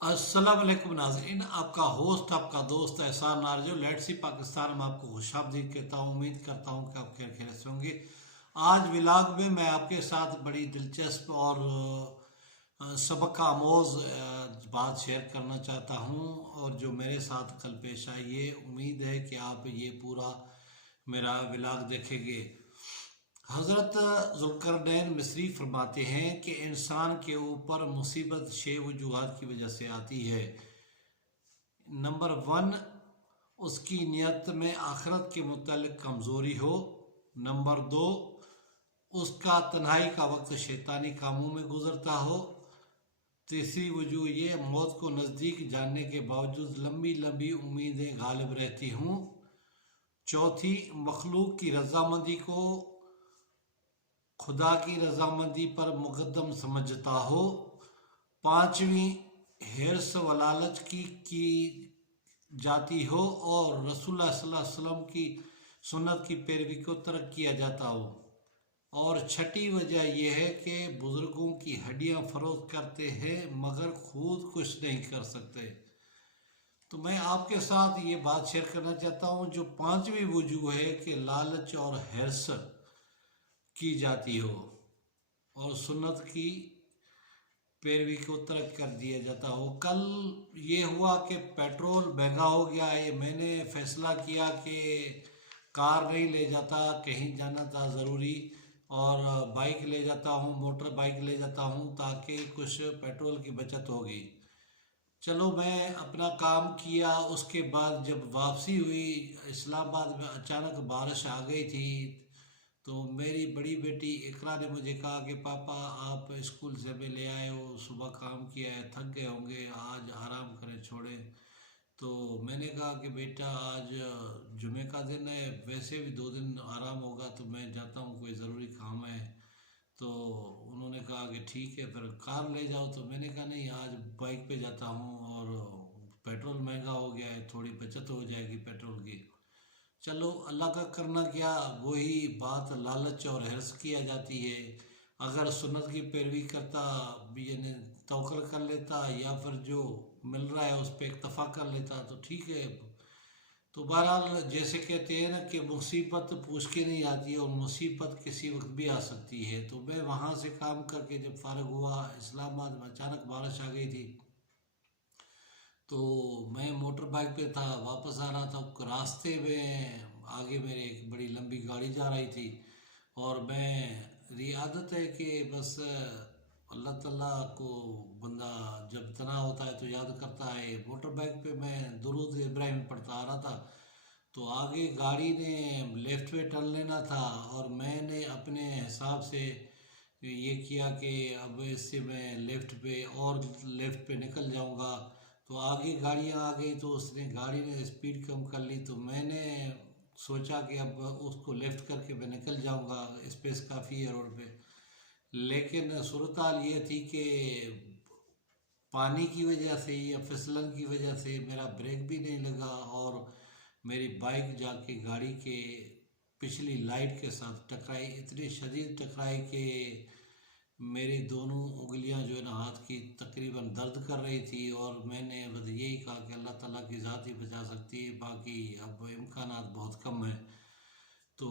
अस्सलाम वालेकुम नाज़रीन, आपका होस्ट आपका दोस्त एहसान नारजो लेट सी पाकिस्तान में आपको खुशामदीद कहता हूँ। उम्मीद करता हूँ कि आप खैर खैर से होंगे। आज व्लॉग में मैं आपके साथ बड़ी दिलचस्प और सबक आमोज़ बात शेयर करना चाहता हूँ और जो मेरे साथ कल पेश आई है। उम्मीद है कि आप ये पूरा मेरा व्लॉग देखेंगे। हज़रत ज़ुल्करनैन मिस्री फरमाते हैं कि इंसान के ऊपर मुसीबत 6 वजूहात की वजह से आती है। नंबर 1, उसकी नीयत में आखिरत के मुतालिक कमज़ोरी हो। नंबर 2, उसका तन्हाई का वक्त शैतानी कामों में गुजरता हो। तीसरी वजूह ये मौत को नज़दीक जानने के बावजूद लंबी लंबी उम्मीदें गालिब रहती हूँ। चौथी, मखलूक की रजामंदी को खुदा की रजामंदी पर मुकद्दम समझता हो। पांचवी, हिर्स व लालच की जाती हो और रसूलुल्लाह सल्लल्लाहु अलैहि वसल्लम की सुन्नत की पैरवी को तर्क किया जाता हो। और छठी वजह यह है कि बुज़ुर्गों की हड्डियां फरोख्त करते हैं मगर खुद कुछ नहीं कर सकते। तो मैं आपके साथ ये बात शेयर करना चाहता हूँ। जो पांचवी वजूह है कि लालच और हिर्स की जाती हो और सुन्नत की पैरवी को तर्क कर दिया जाता हो। कल ये हुआ कि पेट्रोल महंगा हो गया है। मैंने फैसला किया कि कार नहीं ले जाता, कहीं जाना था ज़रूरी, और बाइक ले जाता हूँ, मोटर बाइक ले जाता हूँ ताकि कुछ पेट्रोल की बचत होगी। चलो मैं अपना काम किया। उसके बाद जब वापसी हुई इस्लामाबाद में अचानक बारिश आ गई थी। तो मेरी बड़ी बेटी इकरा ने मुझे कहा कि पापा आप स्कूल से हमें ले आए हो, सुबह काम किया है, थक गए होंगे, आज आराम करें, छोड़ें। तो मैंने कहा कि बेटा आज जुमे का दिन है, वैसे भी 2 दिन आराम होगा तो मैं जाता हूँ, कोई ज़रूरी काम है। तो उन्होंने कहा कि ठीक है फिर कार ले जाओ। तो मैंने कहा नहीं, आज बाइक पे जाता हूँ और पेट्रोल महंगा हो गया है, थोड़ी बचत हो जाएगी पेट्रोल की। चलो अल्लाह का करना क्या, वही बात लालच और हिर्स की आ जाती है। अगर सुन्नत की पैरवी करता, यानी तवक्ल कर लेता या फिर जो मिल रहा है उस पर इक्तफा कर लेता तो ठीक है। तो बहरहाल जैसे कहते हैं ना कि मुसीबत पूछ के नहीं आती है और मुसीबत किसी वक्त भी आ सकती है। तो मैं वहाँ से काम करके जब फारग हुआ, इस्लामाबाद में अचानक बारिश आ गई थी। तो मैं मोटर बाइक पे था, वापस आ रहा था, रास्ते में आगे मेरे एक बड़ी लंबी गाड़ी जा रही थी। और मेरी आदत है कि बस अल्लाह ताला को बंदा जब तना होता है तो याद करता है। मोटर बाइक पे मैं दुरूद इब्राहिम पढ़ता आ रहा था। तो आगे गाड़ी ने लेफ़्ट पे टर्न लेना था और मैंने अपने हिसाब से ये किया कि अब इससे मैं लेफ़्ट पे और लेफ़्ट पे निकल जाऊंगा। तो आगे गाड़ियाँ आ गई तो उसने गाड़ी ने स्पीड कम कर ली। तो मैंने सोचा कि अब उसको लेफ़्ट करके मैं निकल जाऊंगा, स्पेस काफ़ी है रोड पे। लेकिन सूरत हाल ये थी कि पानी की वजह से या फिसलन की वजह से मेरा ब्रेक भी नहीं लगा और मेरी बाइक जाके गाड़ी के पिछली लाइट के साथ टकराई। इतनी शदीद टकराई कि मेरी दोनों उंगलियां जो है ना हाथ की तकरीबन दर्द कर रही थी। और मैंने बस यही कहा कि अल्लाह ताला की ज़ात ही बचा सकती है, बाकी अब इम्कानात बहुत कम हैं। तो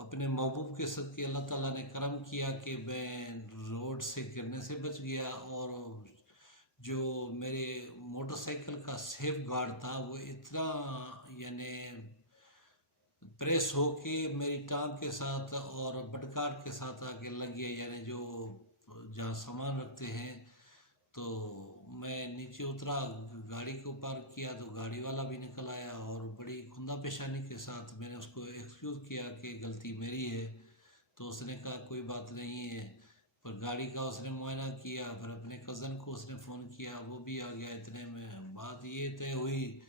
अपने महबूब के सदके अल्लाह ताला ने करम किया कि मैं रोड से गिरने से बच गया। और जो मेरे मोटरसाइकिल का सेफ गार्ड था वो इतना यानी प्रेस होके मेरी टांग के साथ और बटकाट के साथ आके लग गया, यानी जो जहाँ सामान रखते हैं। तो मैं नीचे उतरा, गाड़ी को पार्क किया तो गाड़ी वाला भी निकल आया और बड़ी खुंदा पेशानी के साथ मैंने उसको एक्सक्यूज़ किया कि गलती मेरी है। तो उसने कहा कोई बात नहीं है। पर गाड़ी का उसने मुआयना किया, फिर अपने कज़न को उसने फ़ोन किया, वो भी आ गया। इतने में बात ये तय हुई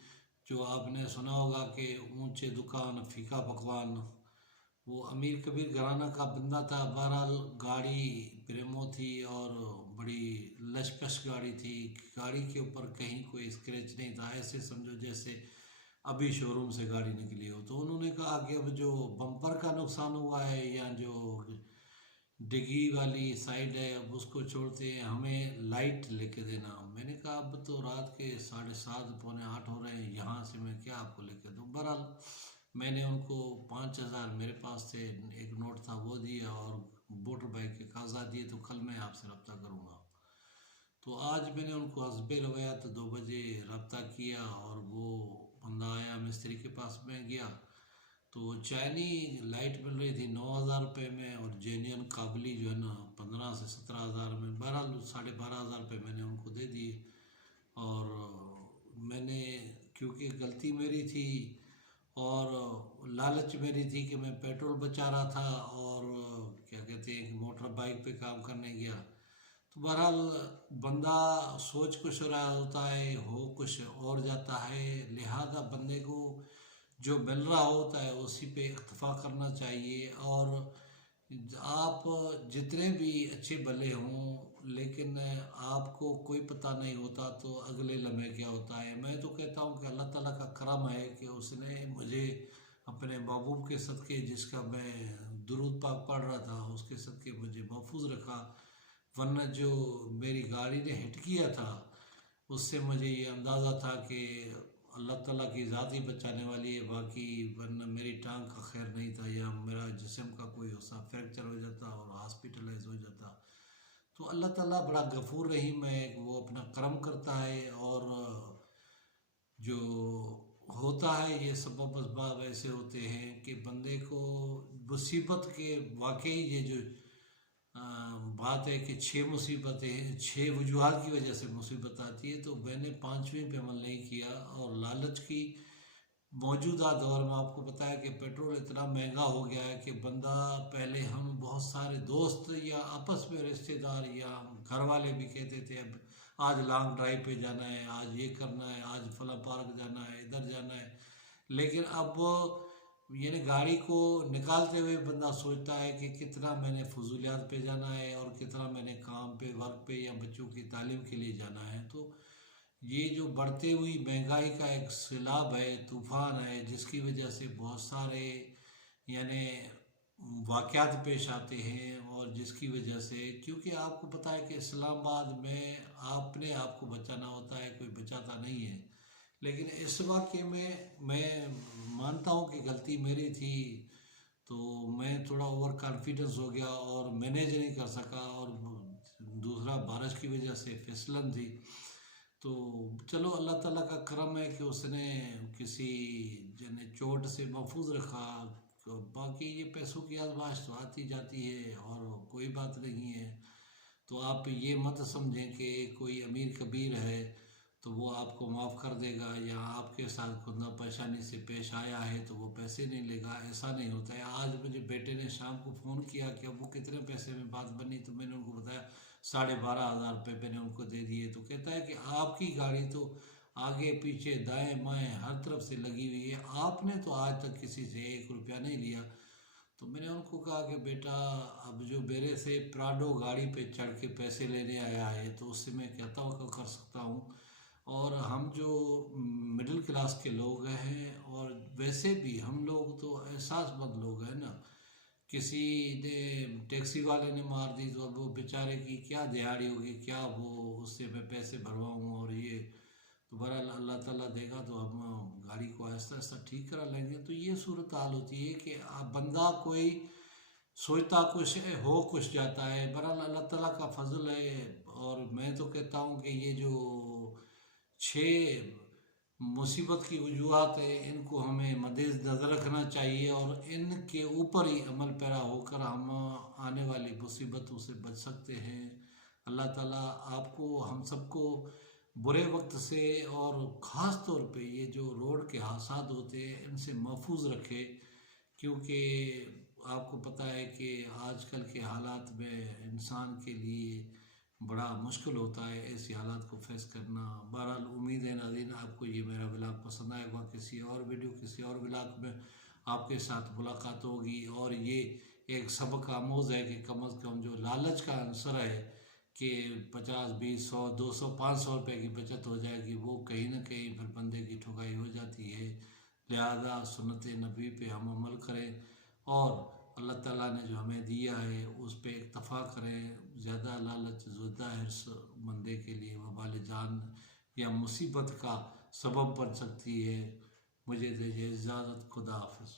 जो आपने सुना होगा कि ऊंचे दुकान फीका पकवान। वो अमीर कबीर घराना का बंदा था। बहरहाल गाड़ी प्रेमो थी और बड़ी लशपश गाड़ी थी। गाड़ी के ऊपर कहीं कोई स्क्रैच नहीं था, ऐसे समझो जैसे अभी शोरूम से गाड़ी निकली हो। तो उन्होंने कहा कि अब जो बम्पर का नुकसान हुआ है या जो डिग्गी वाली साइड है अब उसको छोड़ते हैं, हमें लाइट लेके देना। मैंने कहा अब तो रात के 7:30 पौने 8 हो रहे हैं, यहाँ से मैं क्या आपको लेकर दूँ। बहरहाल मैंने उनको 5,000 मेरे पास थे, एक नोट था वो दिया और मोटर बाइक के कागजात दिए, तो कल मैं आपसे रब्ता करूँगा। तो आज मैंने उनको हस्बे रवाया तो 2 बजे रब्ता किया और वो बंदा आया मिस्त्री के पास, मैं गया तो चाइनी लाइट मिल रही थी 9,000 रुपये में और जेन्यन काबली जो है ना 15 से 17,000 में। बहरहाल 12,500 रुपये मैंने उनको दे दिए। और मैंने, क्योंकि गलती मेरी थी और लालच मेरी थी कि मैं पेट्रोल बचा रहा था और क्या कहते हैं कि मोटर बाइक पे काम करने गया, तो बहरहाल बंदा सोच कुछ रहा होता है, हो कुछ और जाता है। लिहाजा बंदे को जो मिल रहा होता है उसी पे इक्तफा करना चाहिए। और आप जितने भी अच्छे भले हों, लेकिन आपको कोई पता नहीं होता तो अगले लम्हे क्या होता है। मैं तो कहता हूँ कि अल्लाह ताला का करम है कि उसने मुझे अपने महबूब के सदक़े, जिसका मैं दुरूद पाक पढ़ रहा था, उसके सदक़े मुझे महफूज रखा। वरना जो मेरी गाड़ी ने हिट किया था उससे मुझे ये अंदाज़ा था कि अल्लाह ताला की ज़ात ही बचाने वाली है, बाकी वरना मेरी टांग का खैर नहीं था या मेरा जिस्म का कोई हिस्सा फ्रैक्चर हो जाता और हॉस्पिटलाइज हो जाता। तो अल्लाह ताला बड़ा गफूर रहीम है, वो अपना करम करता है और जो होता है ये सबब असबाब ऐसे होते हैं कि बंदे को मुसीबत के, वाकई ये जो बात है कि 6 मुसीबतें हैं, 6 वजूहात की वजह से मुसीबत आती है, तो मैंने 5वीं पे अमल नहीं किया। और लालच की मौजूदा दौर में आपको पता है कि पेट्रोल इतना महंगा हो गया है कि बंदा, पहले हम बहुत सारे दोस्त या आपस में रिश्तेदार या घर वाले भी कहते थे अब आज लॉन्ग ड्राइव पे जाना है, आज ये करना है, आज फला पार्क जाना है, इधर जाना है। लेकिन अब यानी गाड़ी को निकालते हुए बंदा सोचता है कि कितना मैंने फजूलियात पे जाना है और कितना मैंने काम पे, वर्क पे या बच्चों की तालीम के लिए जाना है। तो ये जो बढ़ती हुई महंगाई का एक सैलाब है, तूफान है, जिसकी वजह से बहुत सारे यानी वाक़यात पेश आते हैं और जिसकी वजह से, क्योंकि आपको पता है कि इस्लामाबाद में अपने आप को बचाना होता है, कोई बचाता नहीं है। लेकिन इस वाक़े में मैं मानता हूँ कि गलती मेरी थी, तो मैं थोड़ा ओवर कॉन्फिडेंस हो गया और मैनेज नहीं कर सका। और दूसरा बारिश की वजह से फिसलन थी। तो चलो अल्लाह ताला का करम है कि उसने किसी जने चोट से महफूज रखा। तो बाकी ये पैसों की आजमाइश तो आती जाती है और कोई बात नहीं है। तो आप ये मत समझें कि कोई अमीर कबीर है तो वो आपको माफ़ कर देगा या आपके साथ खुदा परेशानी से पेश आया है तो वो पैसे नहीं लेगा, ऐसा नहीं होता है। आज मुझे बेटे ने शाम को फ़ोन किया कि अब वो कितने पैसे में बात बनी, तो मैंने उनको बताया 12,500 रुपये मैंने उनको दे दिए। तो कहता है कि आपकी गाड़ी तो आगे पीछे दाएं बाएं हर तरफ से लगी हुई है, आपने तो आज तक किसी से 1 रुपया नहीं लिया। तो मैंने उनको कहा कि बेटा, अब जो मेरे से प्राडो गाड़ी पे चढ़ के पैसे लेने आया है तो उससे मैं कहता हूँ कि कर सकता हूँ। और हम जो मिडिल क्लास के लोग हैं, और वैसे भी हम लोग तो एहसासमंद लोग हैं ना, किसी ने टैक्सी वाले ने मार दी तो अब वो बेचारे की क्या दिहाड़ी होगी, क्या वो उससे मैं पैसे भरवाऊँ और ये। तो बहरहाल अल्लाह ताला देगा तो हम गाड़ी को आहिस्ता आहिस्ता ठीक करा लेंगे। तो ये सूरत हाल होती है कि आप बंदा कोई सोचता कुछ है, हो कुछ जाता है। बहरहाल अल्लाह ताला का फजल है। और मैं तो कहता हूँ कि ये जो 6 मुसीबत की वजूहत है, इनको हमें मद्देनज़र रखना चाहिए और इनके ऊपर ही अमल पैरा होकर हम आने वाली मुसीबतों से बच सकते हैं। अल्लाह ताला आपको, हम सबको बुरे वक्त से और ख़ास तौर पे ये जो रोड के हादसात होते हैं इनसे महफूज रखे। क्योंकि आपको पता है कि आजकल के हालात में इंसान के लिए बड़ा मुश्किल होता है ऐसी हालात को फेस करना। बहरहाल उम्मीद है नाज़रीन आपको ये मेरा व्लॉग पसंद आएगा। किसी और वीडियो, किसी और व्लॉग में आपके साथ मुलाकात होगी। और ये एक सबक आमोज़ है कि कम अज़ कम जो लालच का आंसर है कि 50, 20, 100, 200, 500 रुपये की बचत हो जाएगी, वो कहीं ना कहीं फिर बंदे की ठुकाई हो जाती है। लिहाजा सुन्नत नबी पे हम अमल करें और अल्लाह ताला ने जो हमें दिया है उस पे इक्तफ़ा करें। ज़्यादा लालच ज़्यादा हिर्स बंदे के लिए वबाल जान या मुसीबत का सबब बन सकती है। मुझे दीजिए इजाज़त, खुदा हाफिज़।